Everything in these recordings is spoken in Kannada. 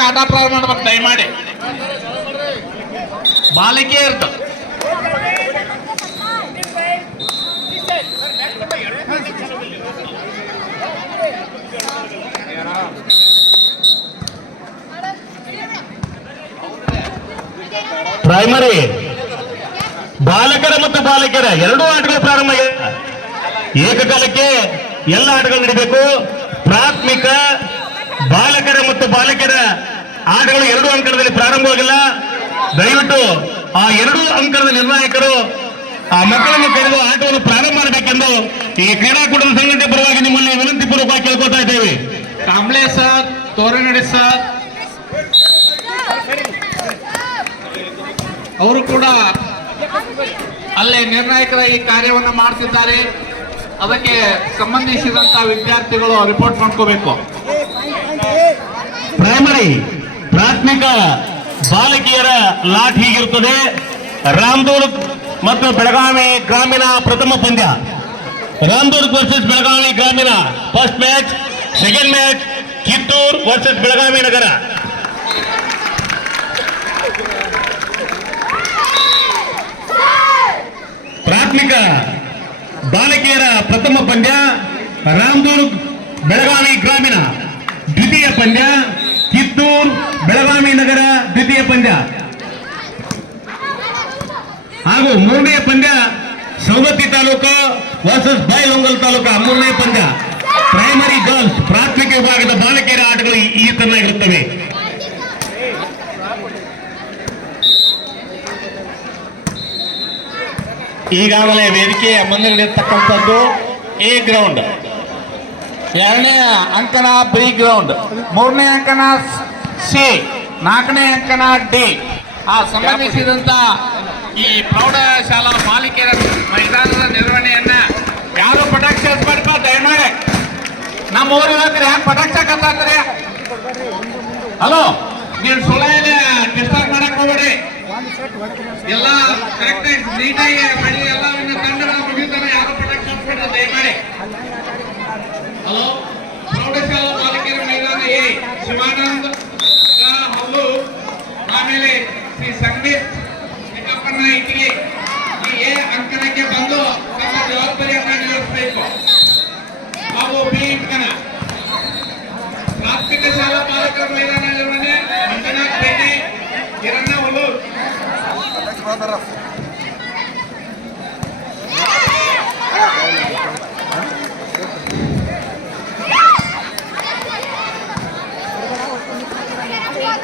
ತನಕ ಆಟ ಪ್ರಾರಂಭ ಮಾಡ್ಬೇಕು, ದಯಮಾಡಿ. ಬಾಲಿಕೆ ಇರ್ತ ಪ್ರೈಮರಿ ಬಾಲಕರ ಮತ್ತು ಬಾಲಕಿಯರ ಎರಡೂ ಆಟಗಳು ಪ್ರಾರಂಭ. ಏಕಕಾಲಕ್ಕೆ ಎಲ್ಲ ಆಟಗಳು ನಡೀಬೇಕು. ಪ್ರಾಥಮಿಕ ಬಾಲಕರ ಮತ್ತು ಬಾಲಕಿಯರ ಆಟಗಳು ಎರಡು ಅಂಕಣದಲ್ಲಿ ಪ್ರಾರಂಭವಾಗಿಲ್ಲ. ದಯವಿಟ್ಟು ಆ ಎರಡೂ ಅಂಕಣದ ನಿರ್ಣಾಯಕರು ಆ ಮಕ್ಕಳನ್ನು ಕರೆದು ಆಟವನ್ನು ಪ್ರಾರಂಭ ಮಾಡಬೇಕೆಂದು ಈ ಕ್ರೀಡಾಕೂಟದ ಸಂಘಟನೆ ಪರವಾಗಿ ನಿಮ್ಮಲ್ಲಿ ವಿನಂತಿ ಪೂರ್ವಕವಾಗಿ ಕೇಳ್ಕೊತಾ ಇದ್ದೇವೆ. ಕಾಂಬ್ಳೆ ಸರ್ ತೋರಣಡಿ ಸರ್. ಅವರು ಕೂಡ ಅಲ್ಲೇ ನಿರ್ಣಾಯಕರ ಈ ಕಾರ್ಯವನ್ನು ಮಾಡ್ತಿದ್ದಾರೆ ಅದಕ್ಕೆ ಸಂಬಂಧಿಸಿದಂತಹ ವಿದ್ಯಾರ್ಥಿಗಳು ರಿಪೋರ್ಟ್ ಮಾಡ್ಕೋಬೇಕು. ಪ್ರೈಮರಿ ಪ್ರಾಥಮಿಕ ಬಾಲಕಿಯರ ಲಾಟ್ ಹೀಗಿರುತ್ತದೆ ರಾಮದುರ್ಗ್ ಮತ್ತು ಬೆಳಗಾವಿ ಗ್ರಾಮೀಣ ಪ್ರಥಮ ಪಂದ್ಯ. ರಾಮದುರ್ಗ್ ವರ್ಸಸ್ ಬೆಳಗಾವಿ ಗ್ರಾಮೀಣ. First match second match Kittur versus Belagavi ನಗರ. ಪ್ರಾಥಮಿಕ ಬಾಲಕಿಯರ ಪ್ರಥಮ ಪಂದ್ಯ ರಾಮದುರ್ಗ್ ಬೆಳಗಾವಿ ಗ್ರಾಮೀಣ. ದ್ವಿತೀಯ ಪಂದ್ಯ ಕಿತ್ತೂರ್, ಬೆಳಗಾವಿ ನಗರ ದ್ವಿತೀಯ ಪಂದ್ಯ. ಹಾಗೂ ಮೂರನೇ ಪಂದ್ಯ ಸವದತ್ತಿ ತಾಲೂಕು ವರ್ಸಸ್ ಬೈಲೊಂಗಲ್ ತಾಲೂಕು ಮೂರನೇ ಪಂದ್ಯ. ಪ್ರೈಮರಿ ಗರ್ಲ್ಸ್ ಪ್ರಾಥಮಿಕ ವಿಭಾಗದ ಬಾಲಕಿಯರ ಆಟಗಳು ಈ- ತರನಾಗಿರುತ್ತವೆ ಈಗಾಗಲೇ ವೇದಿಕೆಯ ಮುಂದಿರ್ತಕ್ಕಂಥದ್ದು ಎ ಗ್ರೌಂಡ್ ಎರಡನೇ ಅಂಕನ ಬಿ ಗ್ರೌಂಡ್ ಮೂರನೇ ಅಂಕನ ಸಿ ನಾಲ್ಕನೇ ಅಂಕನ ಡಿ ಆ, ಸಂಬಂಧಿಸಿದಂತ ಈ ಪ್ರೌಢಶಾಲಾ ಬಾಲಿಕೆಯರ ಮೈದಾನದ ನಿರ್ವಹಣೆಯನ್ನ ಯಾರು ಪಟಾಕ್ಷ ಹಚ್ಬೇಡಪ್ಪ ದಯಮಾಡಿ ನಮ್ಮ ಊರು ಹೇಳ್ತೀರಿ, ಯಾಕೆ ಪಟಾಕ್ಷ ಕತ್ತಾಕ್ರಿ ಹಲೋ, ನೀವು ಸುಳ್ಳು ಡಿಸ್ಟರ್ಬ್ ಮಾಡಕ್ ಹೋಗ್ಬೇಡಿ. ಎಲ್ಲ ಕರೆಕ್ಟ್ ನೀಟಾಗಿ ಮಾಡಿ ಎಲ್ಲವನ್ನ ತಂಡಗಳ ಮುಗಿತಾನೆ ಯಾರು ಪಟಾಕ್ಷ ದಯಮಾಡಿ ಹಲೋ ಪ್ರೌಢಶಾಲಾ ಬಾಲಕಿಯರ ಮೈದಾನ ಎ ಶಿವಾನಂದ್ ಕ. ಹಲ್ಲು ಆಮೇಲೆ ಶ್ರೀ ಸಂಗೀತ್ ನಿಕಪ್ಪನ ಇಟ್ಟಿಗೆ ಈ ಎ ಅಂಕಣಕ್ಕೆ ಬಂದು ತಮ್ಮ ಜವಾಬ್ದಾರಿಯನ್ನ ನಿರ್ವಹಿಸಬೇಕು ಹಾಗೂ ಬಿ ಅಂಕಣ ಪ್ರಾಥಮಿಕ ಶಾಲಾ ಬಾಲಕರ ಮೈದಾನ ನಿರ್ವಹಣೆ ಮಂಜುನಾಥ್ ಭೇಟಿ ಹಿರಣ್ಣ ಹುಲ್ಲು Priya, Priya, Priya.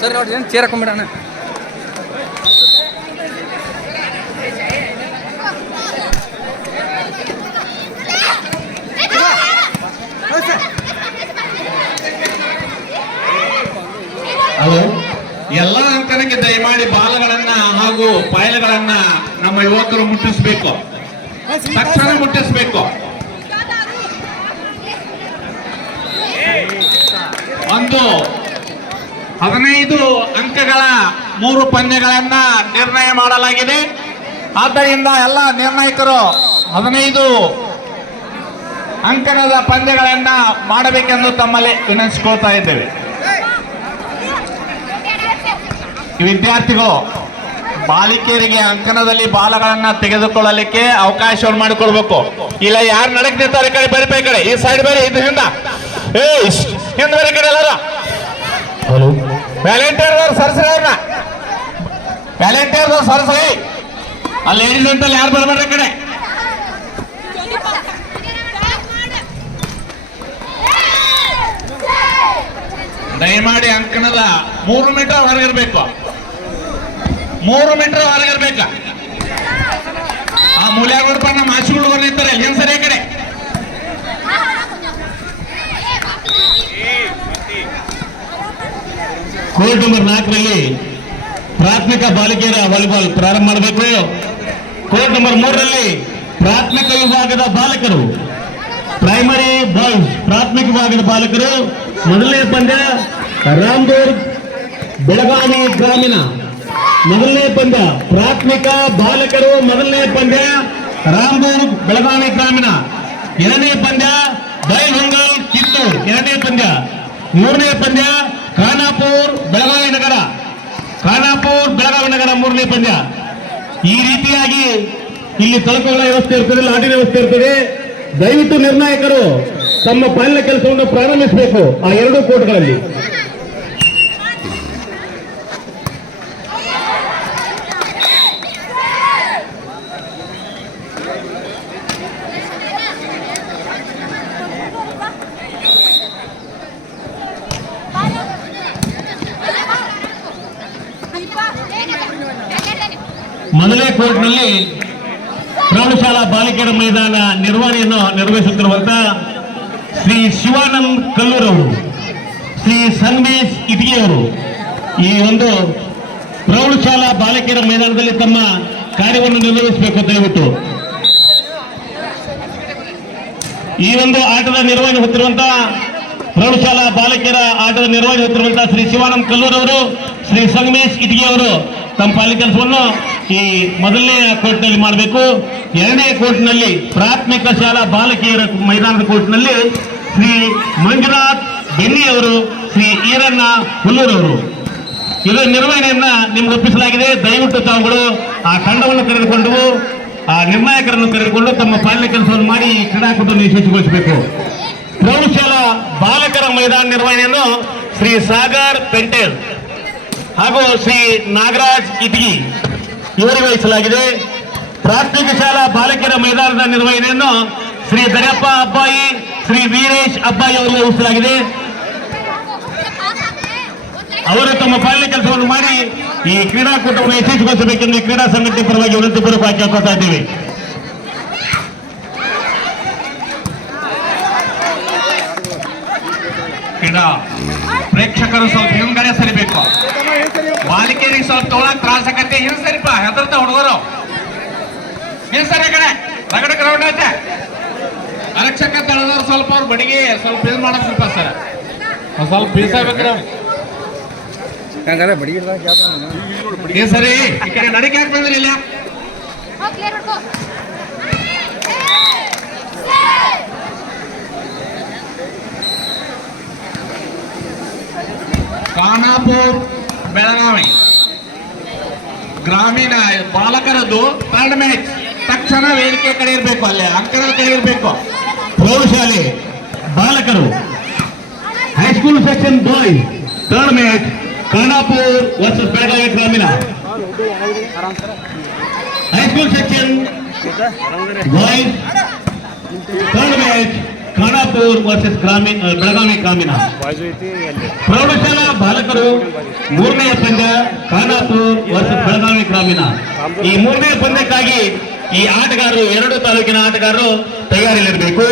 ಸರ್ ನೋಡಿ ಏನು ಚೇರ್ ಹಾಕೊಂಬಿಡಣ? ಎಲ್ಲ ದಯಮಾಡಿ ಬಾಲಗಳನ್ನ ಹಾಗೂ ಪಾಯಲಗಳನ್ನ ನಮ್ಮ ಯುವಕರು ಮುಟ್ಟಿಸಬೇಕು. ತಕ್ಷಣ ಮುಟ್ಟಿಸಬೇಕು. ಒಂದು ಹದಿನೈದು ಅಂಕಗಳ ಮೂರು ಪಂದ್ಯಗಳನ್ನ ನಿರ್ಣಯ ಮಾಡಲಾಗಿದೆ. ಆದ್ದರಿಂದ ಎಲ್ಲ ನಿರ್ಣಾಯಕರು ಹದಿನೈದು ಅಂಕಣದ ಪಂದ್ಯಗಳನ್ನ ಮಾಡಬೇಕೆಂದು ತಮ್ಮಲ್ಲಿ ವಿನಂತಿಸಿಕೊಳ್ತಾ ಇದ್ದೇವೆ. ವಿದ್ಯಾರ್ಥಿಗಳು ಬಾಲಿಕೆಯರಿಗೆ ಅಂಕಣದಲ್ಲಿ ಬಾಲಗಳನ್ನ ತೆಗೆದುಕೊಳ್ಳಲಿಕ್ಕೆ ಅವಕಾಶವನ್ನು ಮಾಡಿಕೊಡ್ಬೇಕು. ಇಲ್ಲ ಯಾರು ನಡಕ್ ನಿಂತಾರೆ ಈ ಕಡೆ ಬೇರೆ ಬೇರೆ ಕಡೆ ಈ ಸೈಡ್ ಬೇರೆ ಇದು ಹಿಂದ. ಏ ಹಿಂದ್ ಬೇರೆ ಕಡೆ ಎಲ್ಲಾರ. ವ್ಯಾಲೆಂಟಿಯರ್ ಸರ್ಸ್ರಿ ಅವ್ರನ್ನ. ವ್ಯಾಲೆಂಟಿಯರ್ ಸರ್ಸ್ರಿ. ಅಲ್ಲಿ ಏನಿದೆ ಅಂತ ಯಾರು ಬರಬೇಡ ಕಡೆ? ದಯಮಾಡಿ ಅಂಕಣದ ಮೂರು ಮೀಟರ್ ಹೊರಗಿರ್ಬೇಕು. ಮೂರು ಮೀಟರ್ ಹೊರಗಿರ್ಬೇಕ ಆ ಮೂಲ್ಯಾಗ ನೋಡ್ಪ ನಮ್ಮ ಆಶಿಗಳು ನಿಂತಾರೆ ಅಲ್ಲಿ ಸರಿ ಕಡೆ? ಕೋರ್ಟ್ ನಂಬರ್ ನಾಲ್ಕರಲ್ಲಿ ಪ್ರಾಥಮಿಕ ಬಾಲಕಿಯರ ವಾಲಿಬಾಲ್ ಪ್ರಾರಂಭ ಮಾಡಬೇಕು. ಕೋರ್ಟ್ ನಂಬರ್ ಮೂರರಲ್ಲಿ ಪ್ರಾಥಮಿಕ ವಿಭಾಗದ ಬಾಲಕರು ಪ್ರೈಮರಿ ಬಾಯ್ಸ್ ಪ್ರಾಥಮಿಕ ವಿಭಾಗದ ಬಾಲಕರು, ಮೊದಲನೇ ಪಂದ್ಯ ರಾಮ್ದೂರ್ ಬೆಳಗಾವಿ ಗ್ರಾಮೀಣ. ಮೊದಲನೇ ಪಂದ್ಯ. ಪ್ರಾಥಮಿಕ ಬಾಲಕರು ಮೊದಲನೇ ಪಂದ್ಯ. ರಾಮದೂರು ಬೆಳಗಾವಿ ಗ್ರಾಮೀಣ. ಎರಡನೇ ಪಂದ್ಯ ಬೈಹೊಂಗಲ್ ಕಿತ್ತೂರು. ಎರಡನೇ ಪಂದ್ಯ. ಮೂರನೇ ಪಂದ್ಯ ಖಾನಾಪುರ್, ಬೆಳಗಾವಿ ನಗರ. ಖಾನಾಪುರ್, ಬೆಳಗಾವಿ ನಗರ ಮೂರನೇ ಪಂದ್ಯ. ಈ ರೀತಿಯಾಗಿ ಇಲ್ಲಿ ತಳಕಗಳ ವ್ಯವಸ್ಥೆ ಇರ್ತದೆ ಲಾಟಿನ ವ್ಯವಸ್ಥೆ ಇರ್ತದೆ. ದಯವಿಟ್ಟು ನಿರ್ಣಾಯಕರು ತಮ್ಮ ಪಾಲಿನ ಕೆಲಸವನ್ನು ಪ್ರಾರಂಭಿಸಬೇಕು ಆ ಎರಡು ಕೋರ್ಟ್ಗಳಲ್ಲಿ. ಮೊದಲನೇ ಕೋರ್ಟ್ನಲ್ಲಿ ಪ್ರೌಢಶಾಲಾ ಬಾಲಿಕೆಯರ ಮೈದಾನ ನಿರ್ವಹಣೆಯನ್ನು ನಿರ್ವಹಿಸುತ್ತಿರುವಂತ ಶ್ರೀ ಶಿವಾನಂದ್ ಕಲ್ಲೂರವರು ಶ್ರೀ ಸಂದೇಶ್ ಇಟಿಗೆಯವರು ಈ ಒಂದು ಪ್ರೌಢಶಾಲಾ ಬಾಲಕಿಯರ ಮೈದಾನದಲ್ಲಿ ತಮ್ಮ ಕಾರ್ಯವನ್ನು ನಿರ್ವಹಿಸಬೇಕು ದಯವಿಟ್ಟು. ಈ ಒಂದು ಆಟದ ನಿರ್ವಹಣೆ ಹೊತ್ತಿರುವಂತಹ ಪ್ರೌಢಶಾಲಾ ಬಾಲಕಿಯರ ಆಟದ ನಿರ್ವಹಣೆ ಹೊತ್ತಿರುವಂತಹ ಶ್ರೀ ಶಿವಾನಂದ್ ಕಲ್ಲೂರವರು ಶ್ರೀ ಸಂಗಮೇಶ್ ಇಟ್ಗಿ ಅವರು ತಮ್ಮ ಪಾಲಿಕಲ್ ಕೆಲಸವನ್ನು ಈ ಮೊದಲನೇ ಕೋರ್ಟ್ನಲ್ಲಿ ಮಾಡಬೇಕು. ಎರಡನೇ ಕೋರ್ಟ್ನಲ್ಲಿ ಪ್ರಾಥಮಿಕ ಶಾಲಾ ಬಾಲಕಿಯರ ಮೈದಾನದ ಕೋರ್ಟ್ನಲ್ಲಿ ಶ್ರೀ ಮಂಜುನಾಥ್ ಬೆನ್ನಿ ಅವರು, ಶ್ರೀ ಈರಣ್ಣ ಹುಲ್ಲೂರವರು ಇದರ ನಿರ್ವಹಣೆಯನ್ನ ನಿಮ್ಗೆ ಒಪ್ಪಿಸಲಾಗಿದೆ. ದಯವಿಟ್ಟು ತಾವುಗಳು ಆ ತಂಡವನ್ನು ಕರೆದುಕೊಂಡು, ಆ ನಿರ್ಣಾಯಕರನ್ನು ಕರೆದುಕೊಂಡು ತಮ್ಮ ಪಾಲನೆ ಕೆಲಸವನ್ನು ಮಾಡಿ ಈ ಕ್ರೀಡಾಕೂಟವನ್ನು ಯಶಸ್ವಿಗೊಳಿಸಬೇಕು. ಪ್ರೌಢಶಾಲಾ ಬಾಲಕರ ಮೈದಾನ ನಿರ್ವಹಣೆಯನ್ನು ಶ್ರೀ ಸಾಗರ್ ಪೆಂಟೇಲ್ ಹಾಗೂ ಶ್ರೀ ನಾಗರಾಜ್ ಇಟಗಿ ಇವರಿಗೆ ವಹಿಸಲಾಗಿದೆ. ಪ್ರಾಥಮಿಕ ಶಾಲಾ ಬಾಲಕಿಯರ ಮೈದಾನದ ನಿರ್ವಹಣೆಯನ್ನು ಶ್ರೀ ದರ್ಯಪ್ಪ ಅಬ್ಬಾಯಿ, ಶ್ರೀ ವೀರೇಶ್ ಅಬ್ಬಾಯಿ ಅವರಿಗೆ ವಹಿಸಲಾಗಿದೆ. ಅವರು ತಮ್ಮ ಪಾಲನೆ ಕೆಲಸವನ್ನು ಮಾಡಿ ಈ ಕ್ರೀಡಾಕೂಟವನ್ನು ಯಶಸ್ವಿಗೊಳಿಸಬೇಕೆಂದು ಕ್ರೀಡಾ ಸಂಘಟನೆ ಪರವಾಗಿ ವಿನಂತಿಪೂರ್ವಕವಾಗಿ ಕೇಳ್ಕೊತಾ ಇದ್ದೀವಿ. ಕ್ರೀಡಾ ಪ್ರೇಕ್ಷಕರು ಸ್ವಲ್ಪ ಹಿಂಗಡೆ ಸರಿಬೇಕು. ಬಾಲಿಕೆಯರಿಗೆ ಸ್ವಲ್ಪ ತೊಗೊಳಕ್ ತ್ರಾಸ ಆಕತಿ ಹಿಂದ್ ಸರಿಪ ಹೆದರ್ತ ಹುಡುಗರು. ಹಿಂದ್ ಸರಿ ಕಡೆ ರಗಡ ಗ್ರೌಂಡ್ ಐತೆ. ಆರಕ್ಷಕ ತಳದವ್ರು ಸ್ವಲ್ಪ ಅವ್ರ ಬಡಿಗೆ ಸ್ವಲ್ಪ ಇದು ಮಾಡಕ್ ಸ್ವಲ್ಪ ಸರ್. ಸ್ವಲ್ಪ ಬೀಸಬೇಕ್ರಿ ಹಂಗಾರೆ ಈ ಸರಿ ಈ ಕಡೆ ನಡಿಕೆ ಯಾಕೆ ಬಂದ್ರಿ ಇಲ್ಲ? ಕ್ಲಿಯರ್ ಮಾಡ್ಕೋ ಖಾನಾಪುರ್ ಬೆಳಗಾವಿ. ಗ್ರಾಮೀಣ ಬಾಲಕರದ್ದು ಥರ್ಡ್ ಮ್ಯಾಚ್ ತಕ್ಷಣ ವೇದಿಕೆ ಕಡೆ ಇರಬೇಕು ಅಲ್ಲಿ ಅಂಕದ ಕಡೆ ಇರಬೇಕು. ಪ್ರೌಢಶಾಲೆ, ಬಾಲಕರು. High school section boy third match Khanapur versus Belagavi ಗ್ರಾಮೀಣ. High school section boy third match Khanapur versus ಗ್ರಾಮೀಣ ಬೆಳಗಾವಿ ಗ್ರಾಮೀಣ. ಪ್ರೌಢಶಾಲಾ ಬಾಲಕರು ಮೂರನೇ ಪಂದ್ಯ ಖಾನಾಪುರ್ ವರ್ಸಸ್ ಬೆಳಗಾವಿ ಗ್ರಾಮೀಣ. ಈ ಮೂರನೇ ಪಂದ್ಯಕ್ಕಾಗಿ ಈ ಆಟಗಾರರು, ಎರಡು ತಾಲೂಕಿನ ಆಟಗಾರರು ತಯಾರಿಯಲ್ಲಿರಬೇಕು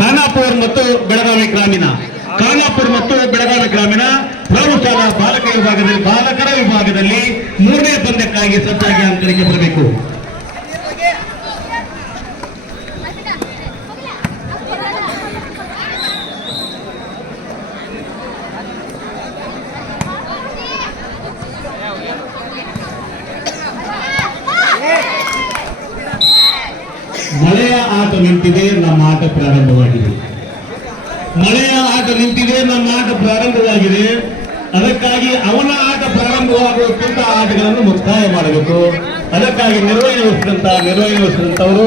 ಖಾನಾಪುರ್ ಮತ್ತು ಬೆಳಗಾವಿ ಗ್ರಾಮೀಣ. ಖಾನಾಪುರ್ ಮತ್ತು ಬೆಳಗಾವಿ ಗ್ರಾಮೀಣ ಪ್ರೌಢಶಾಲಾ ಬಾಲಕ ವಿಭಾಗದಲ್ಲಿ, ಬಾಲಕರ ವಿಭಾಗದಲ್ಲಿ ಮೂರನೇ ಪಂದ್ಯಕ್ಕಾಗಿ ಸಜ್ಜಾಗಿ ಅಂಕಣಕ್ಕೆ ಬರಬೇಕು ಮಳೆಯ ಆಟ ನಿಂತಿದೆ ನಮ್ಮ ಆಟ ಪ್ರಾರಂಭವಾಗಿದೆ ಮಳೆಯ ಆಟ ನಿಂತಿದೆ ನಮ್ಮ ಆಟ ಪ್ರಾರಂಭವಾಗಿದೆ. ಅದಕ್ಕಾಗಿ ಅವನ ಆಟ ಪ್ರಾರಂಭವಾಗುವುದಕ್ಕಿಂತ ಆಟಗಳನ್ನು ಮುಕ್ತಾಯ ಮಾಡಬೇಕು. ಅದಕ್ಕಾಗಿ ನಿರ್ವಹಣೆ ವಹಿಸಿದಂತ, ನಿರ್ವಹಣೆ ವಹಿಸಿದಂತವರು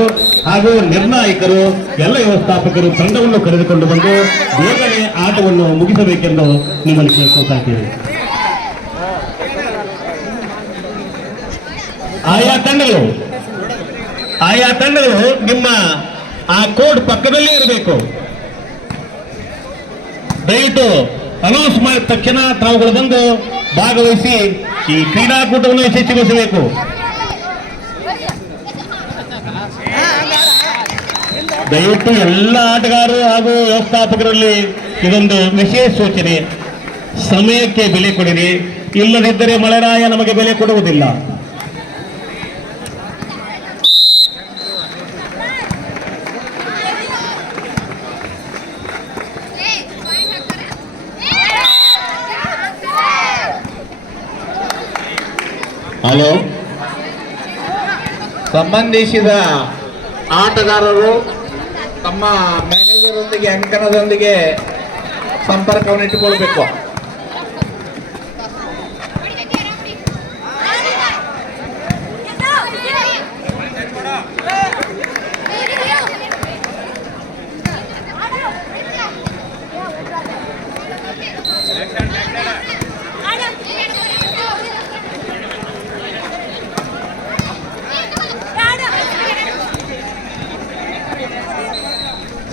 ಹಾಗೂ ನಿರ್ಣಾಯಕರು, ಎಲ್ಲ ವ್ಯವಸ್ಥಾಪಕರು ತಂಡವನ್ನು ಕರೆದುಕೊಂಡು ಬಂದು ಬೇಗನೆ ಆಟವನ್ನು ಮುಗಿಸಬೇಕೆಂದು ನಿಮ್ಮಲ್ಲಿ ಕೇಳ್ಕೊತಾ ಆಯಾ ತಂಡಗಳು ಆಯಾ ತಂಡಗಳು ನಿಮ್ಮ ಆ ಕೋರ್ಟ್ ಪಕ್ಕದಲ್ಲೇ ಇರಬೇಕು. ದಯವಿಟ್ಟು ಅನೌನ್ಸ್ ಮಾಡಿದ ತಕ್ಷಣ ತಾವುಗಳು ಬಂದು ಭಾಗವಹಿಸಿ ಈ ಕ್ರೀಡಾಕೂಟವನ್ನು ಯಶಸ್ವಿಗೊಳಿಸಬೇಕು. ದಯವಿಟ್ಟು ಎಲ್ಲ ಆಟಗಾರರು ಹಾಗೂ ವ್ಯವಸ್ಥಾಪಕರಲ್ಲಿ ಇದೊಂದು ವಿಶೇಷ ಸೂಚನೆ. ಸಮಯಕ್ಕೆ ಬೆಲೆ ಕೊಡಿರಿ. ಇಲ್ಲದಿದ್ದರೆ ಮಳೆರಾಯ ನಮಗೆ ಬೆಲೆ ಕೊಡುವುದಿಲ್ಲ ಹಲೋ ಸಂಬಂಧಿಸಿದ ಆಟಗಾರರು ತಮ್ಮ ಮ್ಯಾನೇಜರೊಂದಿಗೆ ಅಂಕಣದೊಂದಿಗೆ ಸಂಪರ್ಕವನ್ನು ಇಟ್ಟುಕೊಳ್ಬೇಕು.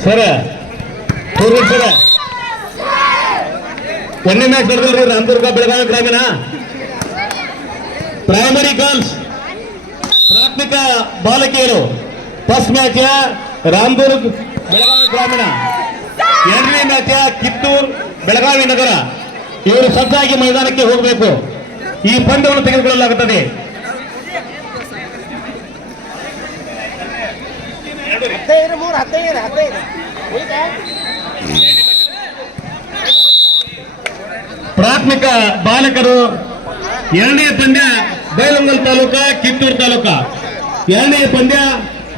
ಸರ ಸರ. ಮ್ಯಾಚ್ ನಡೆದಲ್ರಿ ರಾಮದುರ್ಗ ಬೆಳಗಾವಿ ಗ್ರಾಮೀಣ. ಪ್ರೈಮರಿ ಗರ್ಲ್ಸ್ ಪ್ರಾಥಮಿಕ ಬಾಲಕಿಯರು. ಫಸ್ಟ್ ಮ್ಯಾಚ್ ರಾಮದುರ್ಗ್ ಬೆಳಗಾವಿ ಗ್ರಾಮೀಣ. ಎರಡನೇ ಮ್ಯಾಚ್ ಕಿತ್ತೂರ್ ಬೆಳಗಾವಿ ನಗರ. ಇವರು ಸದ್ದಾಗಿ ಮೈದಾನಕ್ಕೆ ಹೋಗಬೇಕು. ಈ ಪಂದ್ಯವನ್ನು ತೆಗೆದುಕೊಳ್ಳಲಾಗುತ್ತದೆ. ಮೂರು ಪ್ರಾಥಮಿಕ ಬಾಲಕರು ಎರಡನೇ ಪಂದ್ಯ ಬೈಲೊಂಗಲ್ ತಾಲೂಕ, ಕಿತ್ತೂರು ತಾಲೂಕ. ಎರಡನೇ ಪಂದ್ಯ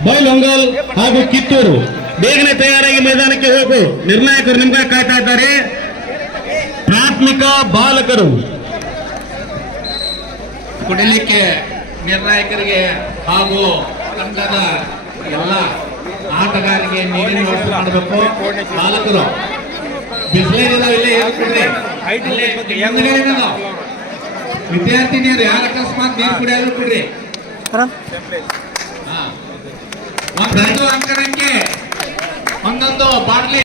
ಬೈಲೊಂಗಲ್ ಹಾಗೂ ಕಿತ್ತೂರು. ಬೇಗನೆ ತಯಾರಾಗಿ ಮೈದಾನಕ್ಕೆ ಹೋಗು. ನಿರ್ಣಾಯಕರು ನಿಮ್ಗೆ ಕಾಯ್ತಾ ಇದ್ದಾರೆ. ಪ್ರಾಥಮಿಕ ಬಾಲಕರು. ಕುಡಿಲಿಕ್ಕೆ ನಿರ್ಣಾಯಕರಿಗೆ ಹಾಗೂ ತಂಡದ ಎಲ್ಲ ಆಟಗಾರರಿಗೆ ನೀರಿನ ವ್ಯವಸ್ಥೆ ಮಾಡಬೇಕು ಪಾಲಕರು ಬಿಸಿಲೇರಿದಾವ ಇಲ್ಲೇ ಹೇಳ್ಕೊಡ್ರಿ. ವಿದ್ಯಾರ್ಥಿನಿಯರು ಯಾರ ಅಕಸ್ಮಾತ್ ನೀರು ಕುಡಿಯೋದು ಕೊಡ್ರಿ ಹಾ. ಒಂದು ಅಂಕಣಕ್ಕೆ ಒಂದೊಂದು ಬಾಟ್ಲಿ